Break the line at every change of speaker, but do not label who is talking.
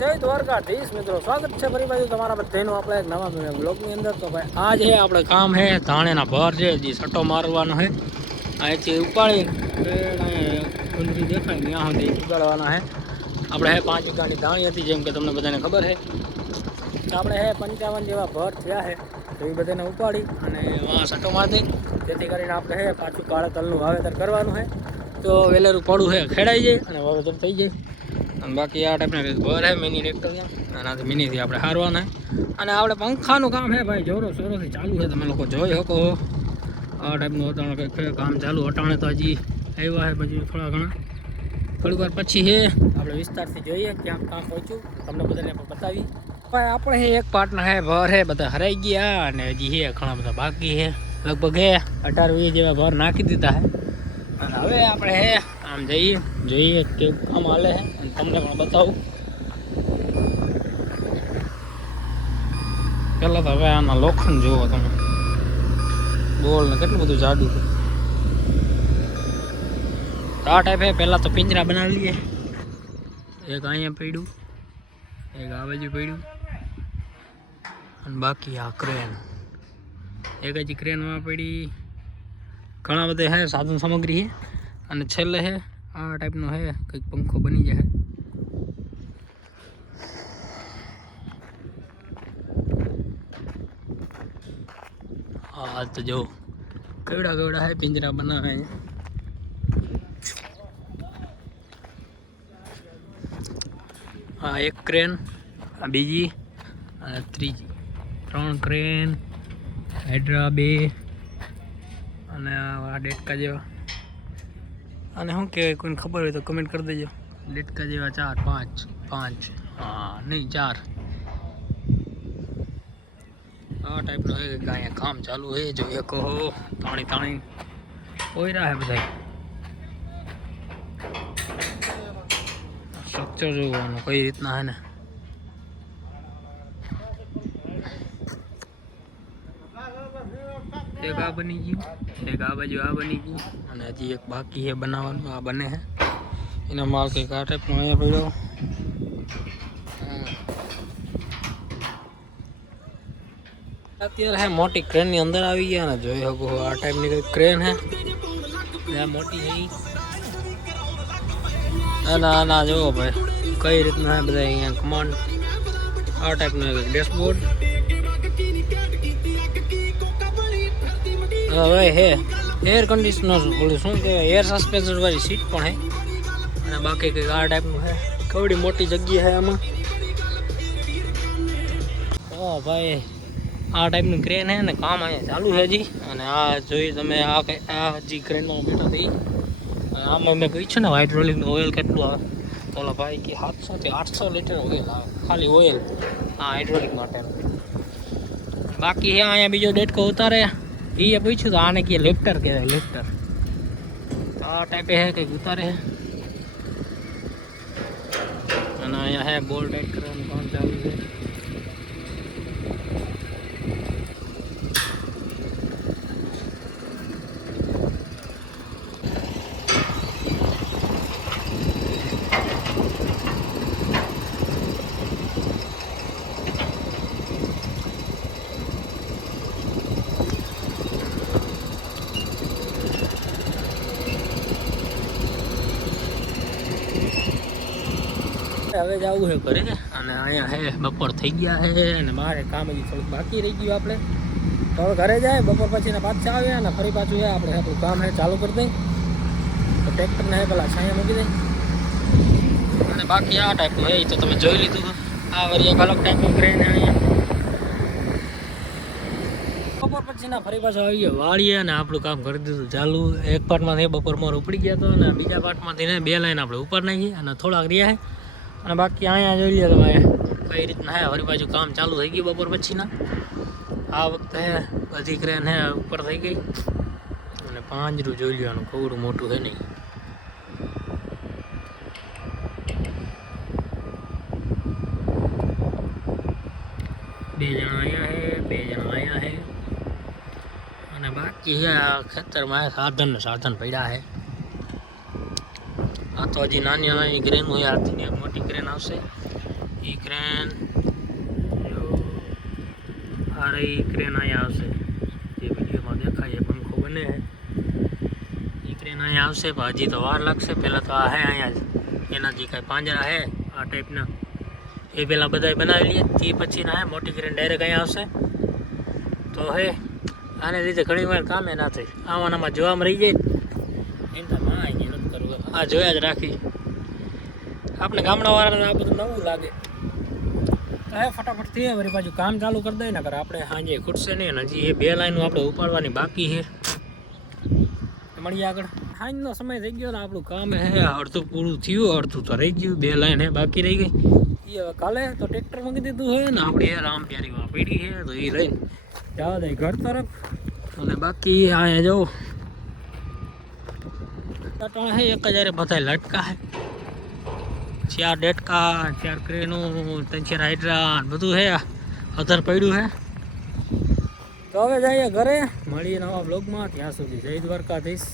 જય દ્વારકાધીશ મિત્રો. સ્વાગત છે ફરી બાજુ તમારા બધાનું આપણે એક નવા બ્લોગની અંદર. તો ભાઈ, આ જે આપણે કામ છે, ધાણેના ભર છે, જે સટ્ટો મારવાનો છે. અહીંથી ઉપાડી ઊંધી દેખાય, ત્યાં સુધી ઉગાડવાના છે. આપણે હે પાંચ વીઘાની ધાણી હતી, જેમ કે તમને બધાને ખબર છે. આપણે હે પંચાવન જેવા ભર થયા છે, તો એ બધાને ઉપાડી અને સટ્ટો મારી જેથી કરીને આપણે હે પાછું કાળા તલનું વાવેતર કરવાનું છે. તો વેલેરું પડું છે, ખેડાઈ જાય અને વાવેતર થઈ જાય. અને બાકી આ ટાઈપના કંઈક ભર હે મિની ટ્રેક્ટર આનાથી મિનીથી આપણે હારવાના. અને આપણે પંખાનું કામ હે ભાઈ, જોરો સોરોથી ચાલુ છે. તમે લોકો જોઈ શકો આ ટાઈપનું અટાણે કંઈક કામ ચાલુ. અટાણે તો હજી આવ્યા છે પછી થોડા ઘણા. થોડીક વાર પછી છે. આપણે વિસ્તારથી જોઈએ ક્યાં કામ પહોંચ્યું. તમને બધાને પણ બતાવી. ભાઈ, આપણે હે એક પાર્ટના હે, ભર હે, બધા હરાઈ ગયા અને હજી હે, ઘણા બધા બાકી હે લગભગ હે, અઢાર વીસ જેવા ભર નાખી દીધા હે અને હવે આપણે હે આમ જઈએ, જોઈએ કે કામ હાલે છે અને તમને પણ બતાવું. પહેલાં તો હવે આના લોખંડ જુઓ તમે. બોલ ને કેટલું બધું જાડું છે. આ ટાઈપે પહેલાં તો પિંજરા બનાવી લઈએ. એક અહીંયા પડ્યું, એક આ બાજુ પડ્યું, અને બાકી આ ક્રેન એક હજી ક્રેનમાં પડી. ઘણા બધા હે સાધન સામગ્રી છે. અને છેલ્લે હે, આ ટાઈપનો હે, કંઈક પંખો બની જાય. હા તો જો કેવડા કેવડા હે, પિંજરા બનાવે હા. એક ક્રેન આ બીજી, અને ત્રીજી. ત્રણ ક્રેન હાઇડ્રા બે, અને આ ડેટકા જેવા. અને શું કહેવાય? કોઈને ખબર હોય તો કમેન્ટ કરી દેજો. લેટકા જેવા ચાર, પાંચ પાંચ. હા, નહીં, ચાર. આ ટાઈપનો કે અહીંયા કામ ચાલુ છે જોઈએ કહો. તાણી તાણી. કોઈ રહે બધા સ્ટ્રક્ચર જોવાનું કઈ રીતના હે ને? એક આ બની ગયું એક આ બાજુ આ બની ગયું અને હજી એક બાકી છે બનાવવાનું, આ બને છે. એનો માલ કંઈક આ ટાઈપનો અહીંયા પડ્યો. અત્યારે હે મોટી ક્રેનની અંદર આવી ગયા ને, જોઈ શકો આ ટાઈપની કંઈક ક્રેન હે. મોટી હે ના ના ના, જુઓ ભાઈ, કઈ રીતના હે બધા અહીંયા કમાન્ડ આ ટાઈપ એક ડેશબોર્ડ હવે હે એર કન્ડિશનર ઓલું શું કહેવાય એર સસ્પેન્શન વાળી સીટ પણ હે. અને બાકી કંઈક આ ટાઈપનું હે. કવડી મોટી જગ્યા હે આમાં. ઓ ભાઈ, આ ટાઈપનું ક્રેન હે ને, કામ અહીંયા ચાલુ છે હજી. અને આ જોઈ તમે, આ આ હજી ક્રેનમાં બેઠા થઈ આમાં મેં પૂછ્યું ને હાઇડ્રોલિકનું ઓઇલ કેટલું આવે. ઓલા ભાઈ કે સાતસોથી આઠસો લીટર ઓઇલ આવે, ખાલી ઓઇલ આ હાઇડ્રોલિક માટે બાકી હે, અહીંયા બીજો ડેટકો ઉતારે. એ પૂછ્યું તો આને કે લિફ્ટર કહેવાય લિફ્ટર આ ટાઈપે હે કંઈક ઉતારે હે અને અહીંયા હે બોલ ટાઈટ કરવાનું કામ ચાલુ છે હવે જવું છે ઘરે. અને અહીંયા હે, બપોર થઈ ગયા છે અને મારે કામ હજી થોડુંક બાકી રહી ગયું આપણે. તો ઘરે જાય, બપોર પછી પાછા આવ્યા અને ફરી પાછું આપણે આપણું કામ હે, ચાલુ કરી દઈ. તો ટ્રેક્ટરને હે, પેલા છાંયા મૂકી દઈ. અને બાકી આ ટાઈપનું એ તો તમે જોઈ લીધું. આ વરી એક અલગ ટાઈપનું ક્રેન હે અહીંયા. બપોર પછીના ફરી પાછો આવી ગયા વાળીએ, અને આપણું કામ કરી દીધું ચાલુ. એક પાર્ટમાંથી બપોર મોર ઉપડી ગયા હતો અને બીજા પાર્ટમાંથી ને બે લાઈન આપણે ઉપર નાખી, અને થોડાક રહ્યા અને બાકી અહીંયા જોઈ લે તમે, કઈ રીતના હે, હરી બાજુ કામ ચાલુ થઈ ગયું બપોર પછીના. આ વખતે બધી ક્રેન હે, ઉપર થઈ ગઈ. અને પાંજરું જોઈ લેવાનું કવડું મોટું છે નહીં. બે જણા આવ્યા હે, બે જણા આવ્યા હે. અને બાકી હે, આ ખેતરમાં સાધન સાધન પડ્યા હે. આ તો હજી નાની નાની ક્રેન હોય આથી એક મોટી ક્રેન આવશે. એ ક્રેન આ રહી ક્રેન અહીંયા આવશે. જે વિડીયોમાં દેખાય પંખો બને. એ ક્રેન અહીંયા આવશે, પણ હજી તો વાર લાગશે. પહેલાં તો આ હે અહીંયા જ. એના જે કાંઈ પાંજરા હે, આ ટાઈપના એ પહેલાં બધાય બનાવી લઈએ તે પછીના હે, મોટી ક્રેન ડાયરેક્ટ અહીંયા આવશે. તો હે, આને લીધે ઘણી વાર કામે ના થાય. આમાં આમાં જોવામાં રહી જાય. એમ માં આવી આ જોયા જ રાખી. આપણે ગામડાવાળાને આ બધું નવું લાગે. હે, ફટાફટ થઈએ વળી પાછું કામ ચાલુ કરી દઈએ ને કરે આપણે સાંજે ખૂટશે નહીં હજી એ બે લાઈનો આપણે ઉપાડવાની બાકી છે. મળીએ આગળ. સાંજનો સમય થઈ ગયો ને આપણું કામ હે અડધું પૂરું થયું, અડધું તો રહી ગયું, બે લાઈન હે, બાકી રહી ગઈ. એ કાલે તો ટ્રેક્ટર મૂકી દીધું હોય ને, આપણે રામ પ્યારી પીડી છે તો એ લઈને જવા દે ઘર તરફ. અને બાકી અહીંયા જો અટાણે હે, એક હજારે બધા લટકા હે. ચાર ડેટકા, ચાર ક્રેનો, ત્રણ ચાર હાઇડ્રા, બધું હે અધર પડ્યું હે. તો હવે જઈએ ઘરે, મળીએ નવા બ્લોગમાં ત્યાં સુધી જય દ્વારકાધીશ.